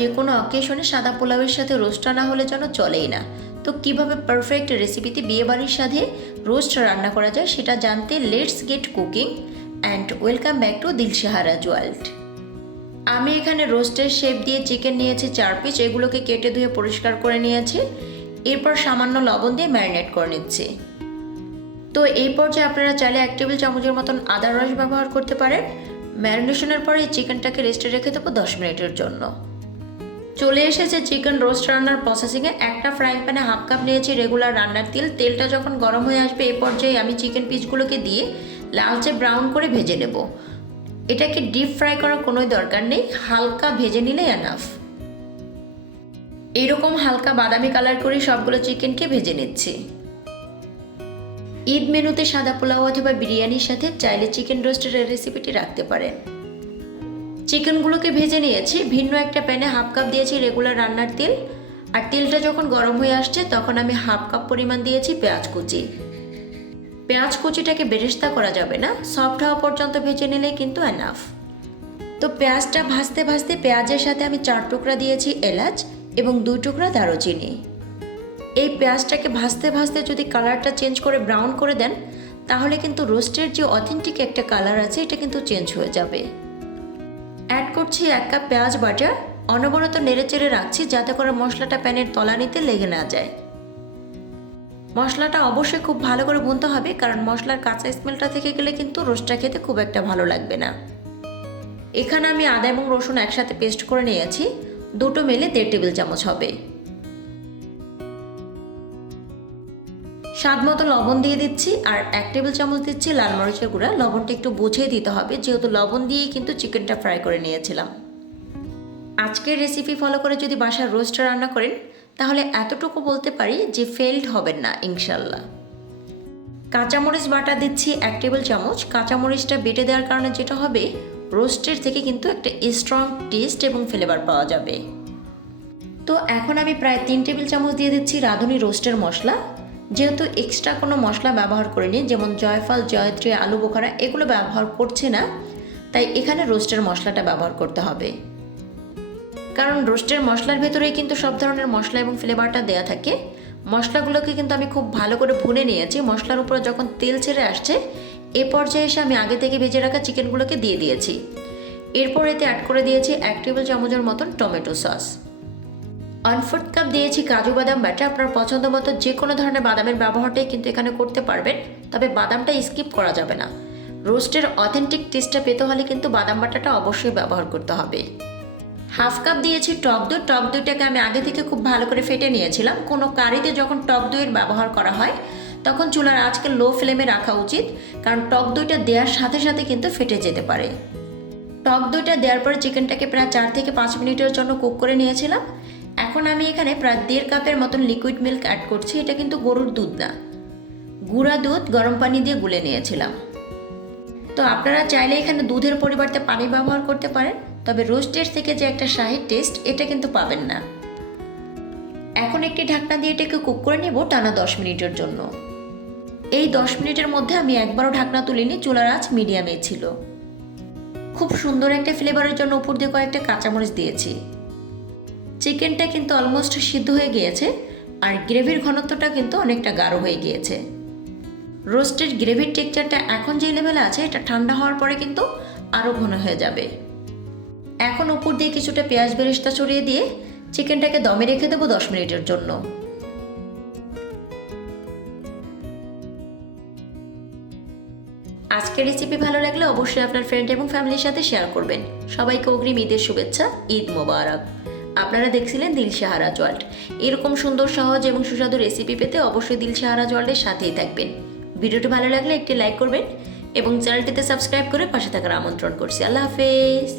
যে কোনো অকেশনে সাদা পোলাওয়ের সাথে রোস্ট রান্না হলে যেন চলেই না। তো কিভাবে পারফেক্ট রেসিপিতে বিয়েবাড়ির সাথে রোস্ট রান্না করা যায় সেটা জানতে let's get cooking and welcome back to Dilshaharaj world. আমি এখানে রোস্টের শেপ দিয়ে চিকেন নিয়েছি 4 পিস, এগুলোকে কেটে ধুয়ে পরিষ্কার করে নিয়েছি। এরপর সামান্য লবণ দিয়ে ম্যারিনেট করে নিচ্ছি। তো এই পর্যায়ে আপনারা চাইলে 1 টেবিল চামচের মতন আদার রস ব্যবহার করতে পারেন। ম্যারিনেশনের পরে এই চিকেনটাকে রেস্টে রেখে দেবো 10 মিনিটের জন্য। চলে এসেছে চিকেন রোস্ট রান্নার প্রসেসিংয়ে। একটা ফ্রাইং প্যানে 1/2 কাপ নিয়েছি রেগুলার রান্নার তেল। তেলটা যখন গরম হয়ে আসবে এই পর্যায়ে আমি চিকেন পিসগুলোকে দিয়ে লালচে ব্রাউন করে ভেজে নেব। এটাকে ডিপ ফ্রাই করার কোনোই দরকার নেই, হালকা ভেজে নিলেই এনাফ। এরকম হালকা বাদামি কালার করে সবগুলো চিকেনকে ভেজে নিচ্ছি। ঈদ মেনুতে সাদা পোলাও অথবা বিরিয়ানির সাথে চাইলে চিকেন রোস্টের রেসিপিটি রাখতে পারেন। চিকেনগুলোকে ভেজে নিয়েছি। ভিন্ন একটা প্যানে 1/2 কাপ দিয়েছি রেগুলার রান্নার তেল, আর তেলটা যখন গরম হয়ে আসছে তখন আমি 1/2 কাপ পরিমাণ দিয়েছি পেঁয়াজ কুচি। পেঁয়াজ কুচিটাকে বেরেস্তা করা যাবে না, সফট হওয়া পর্যন্ত ভেজে নিলেই কিন্তু এনাফ। তো পেঁয়াজটা ভাজতে ভাজতে পেঁয়াজের সাথে আমি 4 টুকরা দিয়েছি এলাচ এবং 2 টুকরা দারুচিনি। এই পেঁয়াজটাকে ভাজতে ভাজতে যদি কালারটা চেঞ্জ করে ব্রাউন করে দেন তাহলে কিন্তু রোস্টের যে অথেন্টিক একটা কালার আছে এটা কিন্তু চেঞ্জ হয়ে যাবে। অ্যাড করছি 1 কাপ পেঁয়াজ বাটা। অনবরত নেড়েচেড়ে রাখছি যাতে করে মশলাটা প্যানের তলানিতে লেগে না যায়। মশলাটা অবশ্যই খুব ভালো করে ভুনতে হবে, কারণ মশলার কাঁচা স্মেলটা থেকে গেলে কিন্তু রোস্টটা খেতে খুব একটা ভালো লাগবে না। এখানে আমি আদা এবং রসুন একসাথে পেস্ট করে নিয়েছি, দুটো মিলে 1.5 টেবিল চামচ হবে। স্বাদ মতো লবণ দিয়ে দিচ্ছি, আর 1 টেবিল চামচ দিচ্ছি লাল মরিচের গুঁড়া। লবণটা একটু বুঝিয়ে দিতে হবে, যেহেতু লবণ দিয়েই কিন্তু চিকেনটা ফ্রাই করে নিয়েছিলাম। আজকের রেসিপি ফলো করে যদি বাসার রোস্ট রান্না করেন তাহলে এতটুকু বলতে পারি যে ফেলড হবেন না ইনশাল্লাহ। কাঁচামরিচ বাটা দিচ্ছি 1 টেবিল চামচ। কাঁচামরিচটা বেটে দেওয়ার কারণে যেটা হবে, রোস্টের থেকে কিন্তু একটা স্ট্রং টেস্ট এবং ফ্লেভার পাওয়া যাবে। তো এখন আমি প্রায় 3 টেবিল চামচ দিয়ে দিচ্ছি রাঁধুনি রোস্টের মশলা। যেহেতু এক্সট্রা কোনো মশলা ব্যবহার করিনি, যেমন জয়ফল, জয়ত্রী, আলু বোখারা এগুলো ব্যবহার করছে না, তাই এখানে রোস্টের মশলাটা ব্যবহার করতে হবে। কারণ রোস্টের মশলার ভেতরেই কিন্তু সব ধরনের মশলা এবং ফ্লেভারটা দেয়া থাকে। মশলাগুলোকে কিন্তু আমি খুব ভালো করে ভুনে নিয়েছি। মশলার উপরে যখন তেল ছেড়ে আসছে এ পর্যায়ে এসে আমি আগে থেকে ভেজে রাখা চিকেনগুলোকে দিয়ে দিয়েছি। এরপর এতে অ্যাড করে দিয়েছি 1 টেবিল চামচের মতন টমেটো সস। 1/4 কাপ দিয়েছি কাজু বাদাম বাটা। আপনার পছন্দ মতো যে কোনো ধরনের বাদামের ব্যবহারটাই কিন্তু এখানে করতে পারবেন, তবে বাদামটা স্কিপ করা যাবে না। রোস্টের অথেন্টিক টেস্টটা পেতে হলে কিন্তু বাদাম বাটাটা অবশ্যই ব্যবহার করতে হবে। 1/2 কাপ দিয়েছি টক দই। টক দইটাকে আমি আগে থেকে খুব ভালো করে ফেটে নিয়েছিলাম। কোনো কারিতে যখন টক দইয়ের ব্যবহার করা হয় তখন চুলার আঁচকে লো ফ্লেমে রাখা উচিত, কারণ টক দইটা দেওয়ার সাথে সাথে কিন্তু ফেটে যেতে পারে। টক দইটা দেওয়ার পরে চিকেনটাকে প্রায় 4 থেকে 5 মিনিটের জন্য কুক করে নিয়েছিলাম। এখন আমি এখানে প্রায় 1.5 কাপের মতন লিকুইড মিল্ক অ্যাড করছি। এটা কিন্তু গরুর দুধ না, গুঁড়া দুধ গরম পানি দিয়ে গুলে নিয়েছিলাম। তো আপনারা চাইলে এখানে দুধের পরিবর্তে পানি ব্যবহার করতে পারেন, তবে রোস্টের থেকে যে একটা শাহী টেস্ট এটা কিন্তু পাবেন না। এখন একটি ঢাকনা দিয়ে এটাকে কুক করে নেব টানা 10 মিনিটের জন্য। এই 10 মিনিটের মধ্যে আমি একবারও ঢাকনা তুলিনি, চুলার আঁচ মিডিয়ামে ছিল। খুব সুন্দর একটা ফ্লেভারের জন্য উপর দিয়ে কয়েকটা কাঁচামরিচ দিয়েছি। চিকেনটা কিন্তু অলমোস্ট সিদ্ধ হয়ে গিয়েছে, আর গ্রেভির ঘনত্বটা কিন্তু অনেকটা গাঢ় হয়ে গিয়েছে। রোস্টের গ্রেভির টেক্সচারটা এখন যে লেভেলে আছে এটা ঠান্ডা হওয়ার পরে কিন্তু আরও ঘন হয়ে যাবে। এখন উপর দিয়ে কিছুটা পেঁয়াজ বেরেস্তা ছড়িয়ে দিয়ে চিকেনটাকে দমে রেখে দেবো 10 মিনিটের জন্য। আজকের রেসিপি ভালো লাগলে অবশ্যই আপনার ফ্রেন্ড এবং ফ্যামিলির সাথে শেয়ার করবেন। সবাইকে অগ্রিম ঈদের শুভেচ্ছা, ঈদ মোবারক। আপনারা দেখছিলেন দিলশাহারাজ ওয়ার্ল্ড। এরকম সুন্দর, সহজ এবং সুস্বাদু রেসিপি পেতে অবশ্যই দিলশাহারাজ ওয়ার্ল্ডের সাথেই থাকবেন। ভিডিওটি ভালো লাগলে একটি লাইক করবেন এবং চ্যানেলটিতে সাবস্ক্রাইব করে পাশে থাকার আমন্ত্রণ করছি। আল্লাহ হাফেজ।